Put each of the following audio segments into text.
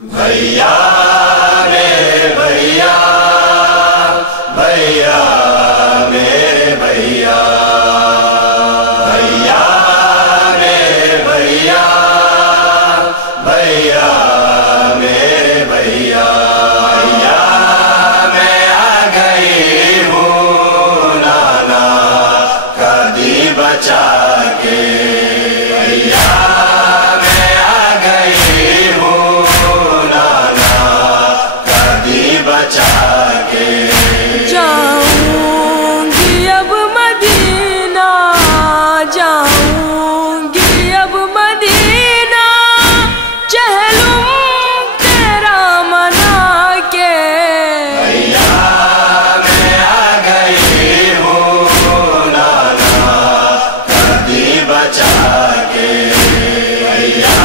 بھیا میرے بھیا، بھیا میرے بھیا، بھیا میرے بھیا، بھیا میرے بھیا، بھیا میں آ گئی ہوں نانا کدی بچا کے، بھیا میں آ گئی ہوں بچا کے، جاؤں گی اب مدینہ، جاؤں گی اب مدینہ، چہلم تیرا منا کے، بھیا میں آ گئی ہوں نانا کدی بچا کے، بھیا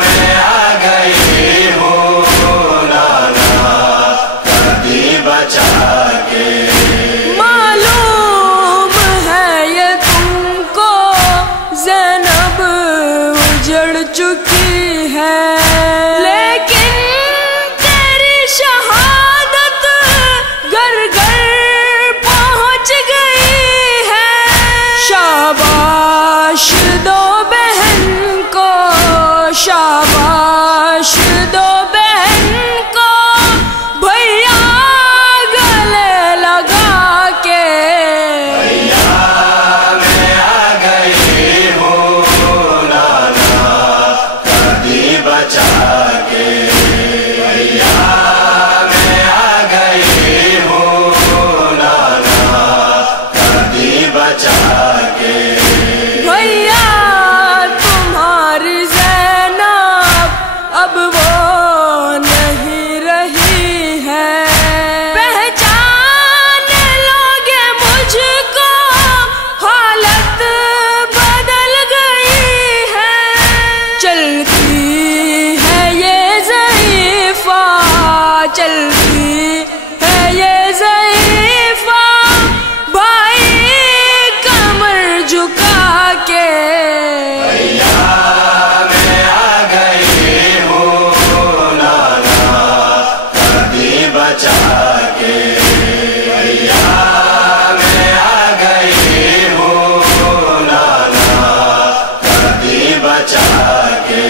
میں آ گئی ہوں بچا کے، معلوم ہے یہ تم کو زینب اجڑ چکی ہے، لیکن تیری شہادت گھر گھر پہنچ گئی ہے، شاباش دو بہن کو، شاباش دو بہن کو، بھیا گلے لگا کے، بھیا میں آ گئی ہوں نانا کدی بچا کے، بھیا میں آ گئی ہوں نانا کدی بچا کے، بھیا تمہاری زینب اب وہ نہیں رہی ہے، پہچان لوگے مجھ کو، حالت بدل گئی ہے، چلتی ہے یہ ضعیفہ، چلتی ہے یہ ضعیفہ، بھائی کمر جھکا کے، بھیا میں آ گئی ہوں نانا کدی بچا کے، بھیا میں آ گئی ہوں نانا کدی بچا کے،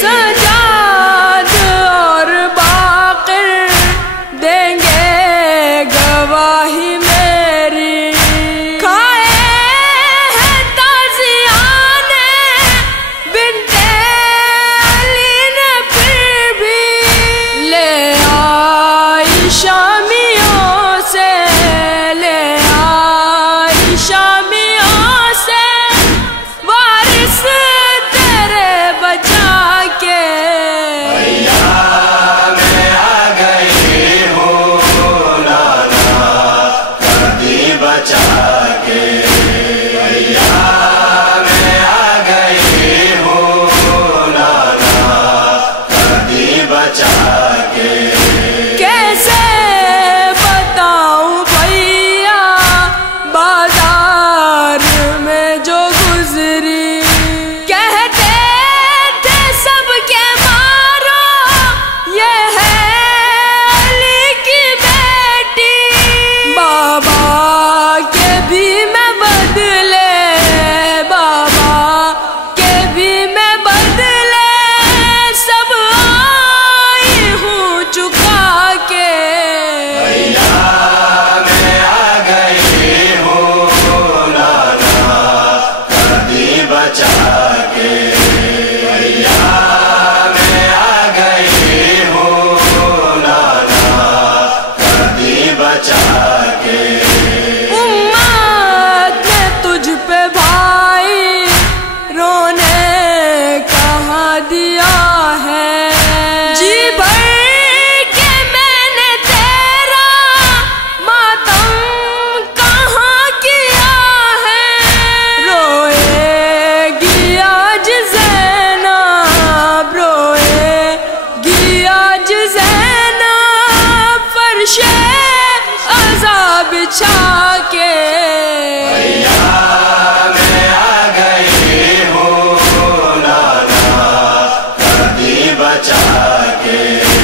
سجاد اور باقر دیں گے گواہی میری، کھائے ہیں تازیان بنت علی نے پھر بھی، لے آئی شامیوں سے، لے آئی شامیوں سے، وارث تیرے بچا کے، بھیا میں آ گئی ہوں نانا کدی بچا کے، بھیا میں آ گئی ہوں نانا کدی بچا کے، کیسے بتاؤں بھیا بازار میں جو گزری، کہتے تھے سب کے مارو یہ ہے علی کی بیٹی، بابا کے بھی میں بدلے، بابا کے بھی میں بدلے، سب آئی ہوں چکا کے، بھیا میں آ گئی ہوں نانا کدی بچا کے، بھیا میں آ گئی ہوں نانا کدی بچا کے، امت نے تجھ پہ بھائی رونے کہاں دیا ہے، جی بھر کے میں نے تیرا ماتم کہاں کیا ہے، روئے گی آج زینب، روئے گی آج زینب، فرش عذاب بچھا کے، بھیا میں آ گئی ہوں نانا کدی بچا کے